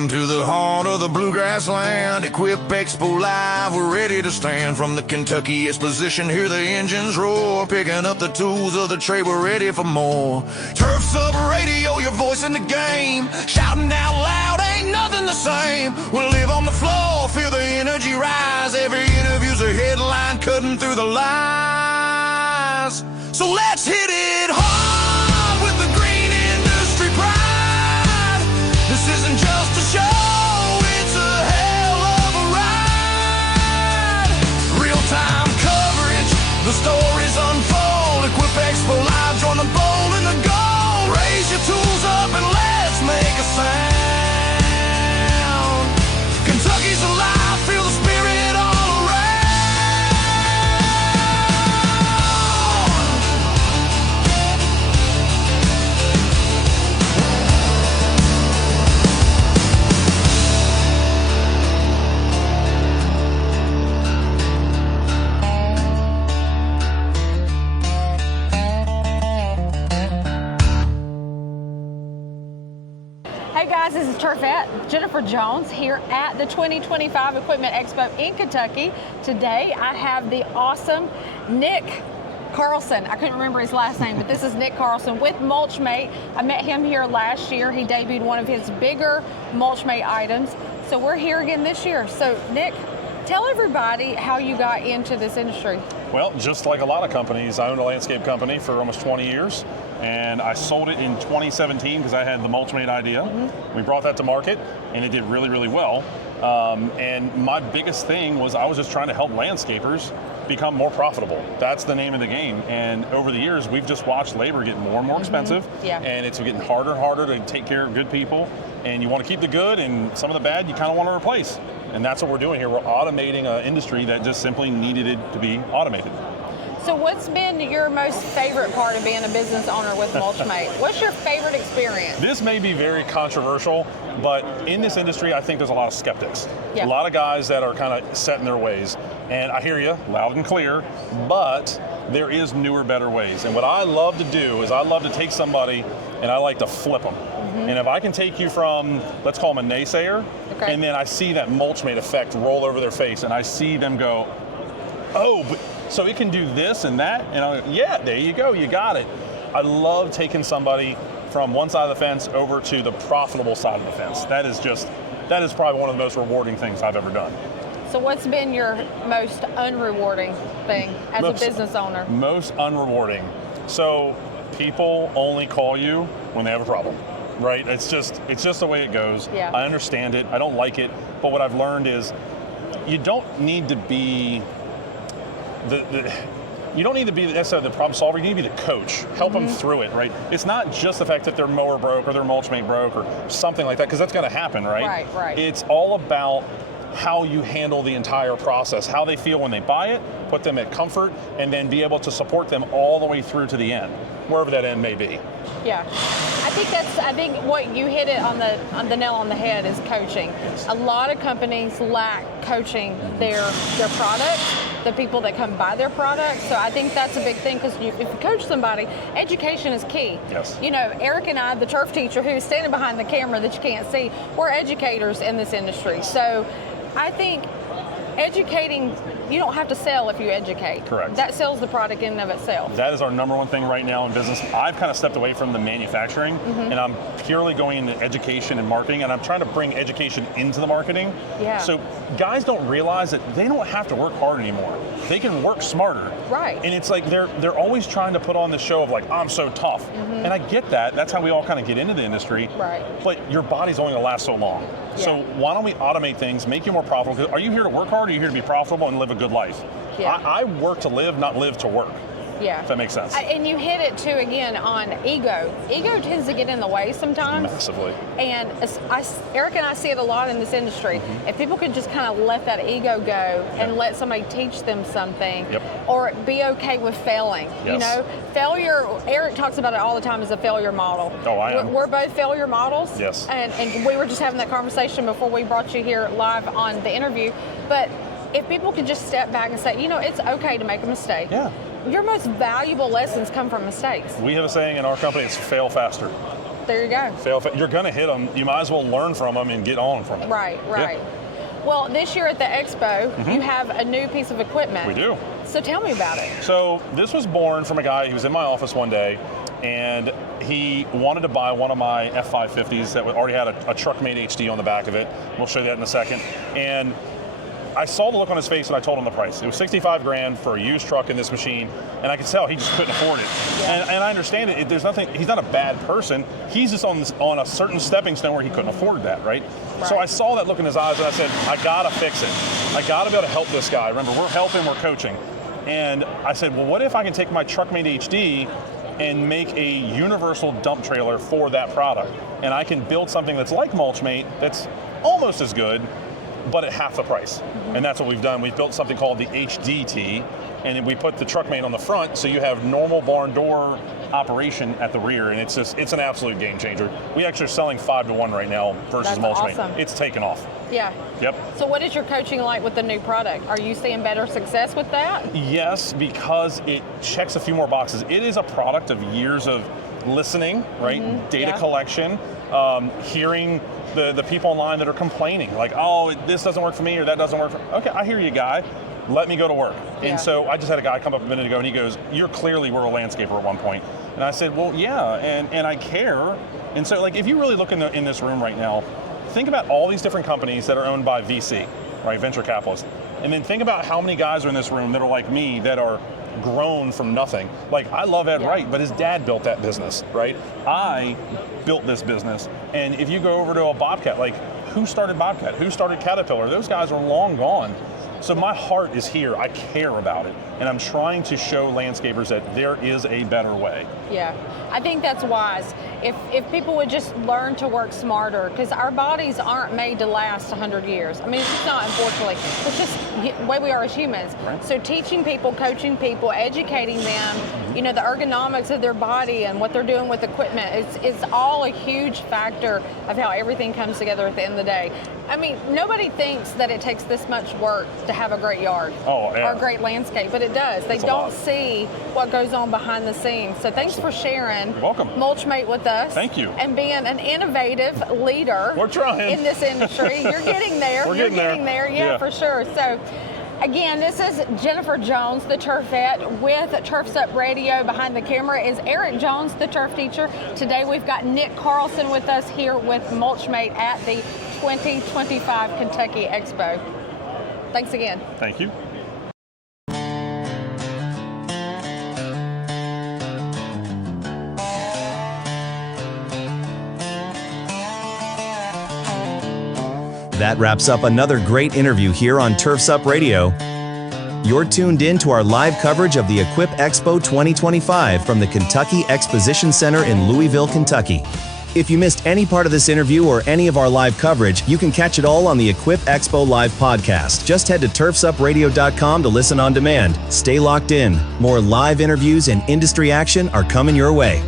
Welcome to the heart of the bluegrass land. Equip Expo Live, we're ready to stand. From the Kentucky Exposition, hear the engines roar. Picking up the tools of the trade, we're ready for more. Turf Sub Radio, your voice in the game. Shouting out loud, ain't nothing the same. We'll live on the floor, feel the energy rise. Every interview's a headline, cutting through the lies. So let's hit it hard with the green industry pride. This isn't just a show, it's a hell of a ride. Real-time coverage, the stories unfold. Equip Expo Live, join the bold and the gold. Raise your tools up and let's make a sound. Kentucky's alive, feel the spirit all around. Hey guys, this is Turfette, Jennifer Jones here at the 2025 Equipment Expo in Kentucky. Today I have the awesome Nick Carlson. I couldn't remember his last name, but this is Nick Carlson with Mulchmate. I met him here last year. He debuted one of his bigger Mulchmate items. So we're here again this year. So Nick, tell everybody how you got into this industry. Well, just like a lot of companies, I owned a landscape company for almost 20 years. And I sold it in 2017 because I had the Mulchmate idea. Mm-hmm. We brought that to market, and it did really, really well. And my biggest thing was I was just trying to help landscapers become more profitable. That's the name of the game. And over the years, we've just watched labor get more and more expensive. Yeah. And it's getting harder and harder to take care of good people. And you want to keep the good, and some of the bad you kind of want to replace. And that's what we're doing here. We're automating an industry that just simply needed it to be automated. So what's been your most favorite part of being a business owner with Mulchmate? What's your favorite experience? This may be very controversial, but in this industry, I think there's a lot of skeptics. Yeah. A lot of guys that are kind of set in their ways. And I hear you loud and clear, but there is newer, better ways. And what I love to do is I love to take somebody and I like to flip them. Mm-hmm. And if I can take you from, let's call them a naysayer, okay, and then I see that Mulchmate effect roll over their face and I see them go, oh, but so it can do this and that, and I'm like, yeah, there you go, you got it. I love taking somebody from one side of the fence over to the profitable side of the fence. That is probably one of the most rewarding things I've ever done. So what's been your most unrewarding thing as a business owner? Most unrewarding. So people only call you when they have a problem, right? It's just the way it goes. Yeah. I understand it, I don't like it, but what I've learned is you don't need to be you don't need to be necessarily the problem solver. You need to be the coach. Help them through it, right? It's not just the fact that their mower broke or their Mulchmate broke or something like that, because that's going to happen, right? Right. It's all about how you handle the entire process, how they feel when they buy it, put them at comfort, and then be able to support them all the way through to the end, wherever that end may be. Yeah, I think what you hit it on the nail on the head is coaching. Yes. A lot of companies lack coaching their product, the people that come buy their product. So I think that's a big thing, because if you coach somebody, education is key. Yes. You know, Eric and I, the turf teacher who's standing behind the camera that you can't see, we're educators in this industry. So I think educating, you don't have to sell if you educate. Correct. That sells the product in and of itself. That is our number one thing right now in business. I've kind of stepped away from the manufacturing, and I'm purely going into education and marketing, and I'm trying to bring education into the marketing. Yeah. So guys don't realize that they don't have to work hard anymore. They can work smarter. Right. And it's like they're always trying to put on the show of like, I'm so tough. And I get that. That's how we all kind of get into the industry. Right. But your body's only going to last so long. Yeah. So why don't we automate things, make you more profitable? 'Cause are you here to work hard, or are you here to be profitable and live a good life? Yeah. I work to live, not live to work. Yeah. If that makes sense. And you hit it too again on ego. Ego tends to get in the way sometimes. Massively. And Eric and I see it a lot in this industry. If people could just kind of let that ego go and let somebody teach them something, or be okay with failing. Yes. You know, failure, Eric talks about it all the time as a failure model. Oh, I am. We're both failure models. Yes. And we were just having that conversation before we brought you here live on the interview. But if people could just step back and say, you know, it's okay to make a mistake. Yeah. Your most valuable lessons come from mistakes. We have a saying in our company, it's fail faster. there you go. Fail. You're going to hit them. You might as well learn from them and get on from it. Right. Yeah. Well, this year at the Expo, you have a new piece of equipment. We do. So tell me about it. So this was born from a guy who was in my office one day, and he wanted to buy one of my F550s that already had a truck-made HD on the back of it. We'll show you that in a second. And I saw the look on his face and I told him the price. It was 65 grand for a used truck in this machine, and I could tell he just couldn't afford it. Yeah. And I understand it. There's nothing. He's not a bad person. He's just on a certain stepping stone where he couldn't afford that, right? So I saw that look in his eyes and I said, I gotta fix it. I gotta be able to help this guy. Remember, we're helping, we're coaching. And I said, well, what if I can take my truck-made HD and make a universal dump trailer for that product? And I can build something that's like Mulchmate, that's almost as good, but at half the price. And that's what we've done. We've built something called the HDT, and we put the truck-mate on the front, so you have normal barn door operation at the rear, and it's an absolute game changer. We actually are selling 5-to-1 right now versus Mulchmate. Awesome. It's taken off. Yeah. Yep. So what is your coaching like with the new product? Are you seeing better success with that? Yes, because it checks a few more boxes. It is a product of years of listening, right? Data collection, hearing the people online that are complaining, like, oh, this doesn't work for me or that doesn't work for me. Okay, I hear you, guy. Let me go to work. Yeah. And so I just had a guy come up a minute ago and he goes, you're clearly were a landscaper at one point. And I said, well, yeah, and I care. And so, like, if you really look in this room right now, think about all these different companies that are owned by VC, right, venture capitalists. And then think about how many guys are in this room that are like me, that are grown from nothing. Like, I love Ed Wright, but his dad built that business, right? I built this business. And if you go over to a Bobcat, like, who started Bobcat? Who started Caterpillar? Those guys are long gone. So my heart is here. I care about it. And I'm trying to show landscapers that there is a better way. Yeah, I think that's wise. If people would just learn to work smarter, because our bodies aren't made to last 100 years. I mean, it's just not, unfortunately. It's just the way we are as humans. Right. So teaching people, coaching people, educating them, you know, the ergonomics of their body and what they're doing with equipment, it's all a huge factor of how everything comes together at the end of the day. I mean, nobody thinks that it takes this much work to have a great yard or a great landscape, but it does. They don't see what goes on behind the scenes. So thanks for sharing Mulchmate with us. Thank you. And being an innovative leader We're trying. in this industry. You're getting there. We're You're getting there. Yeah, for sure. So again, this is Jennifer Jones, the Turfette, with Turf's Up Radio. Behind the camera is Eric Jones, the turf teacher. Today we've got Nick Carlson with us here with Mulchmate at the 2025 Kentucky Expo. Thanks again. Thank you. That wraps up another great interview here on Turf's Up Radio. You're tuned in to our live coverage of the Equip Expo 2025 from the Kentucky Exposition Center in Louisville, Kentucky. If you missed any part of this interview or any of our live coverage, you can catch it all on the Equip Expo Live podcast. Just head to turfsupradio.com to listen on demand. Stay locked in. More live interviews and industry action are coming your way.